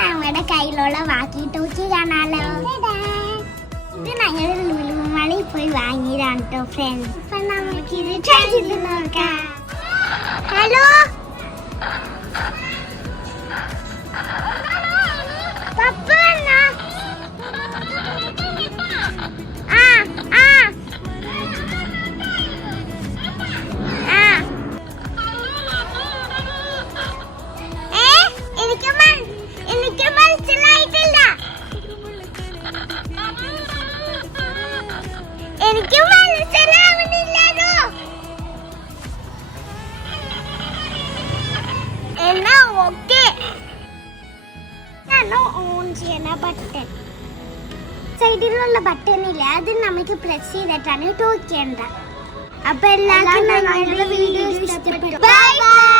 നമ്മുടെ കയ്യിലുള്ള വാക്കി ടോക്കി കാണാലോ. ഇത് ഞങ്ങൾ ലുലുമാളിൽ പോയി വാങ്ങിയതാണ് കേട്ടോ ഫ്രണ്ട്സ്. അപ്പൊ നമുക്ക് ഇത് ട്രൈ ചെയ്ത് നോക്കാം. ഹലോ പപ്പ വന്നോ? എനിക്ക് മനസ്സിലായിട്ടില്ല. എനിക്ക് മനസ്സിലാവുന്നില്ലല്ലോ. എന്നാ ഓക്കെ, ഓൺ ചെയ്യുന്ന ബട്ടൺ സൈഡിലുള്ള ബട്ടൺ ഇല്ല, അത് നമുക്ക് പ്രസ് ചെയ്തിട്ടാണ് ടോക്ക് ചെയ്യേണ്ടത്. അപ്പൊ എല്ലാവർക്കും ഞങ്ങളുടെ വീഡിയോ ഇഷ്ടപ്പെട്ടു. Bye bye.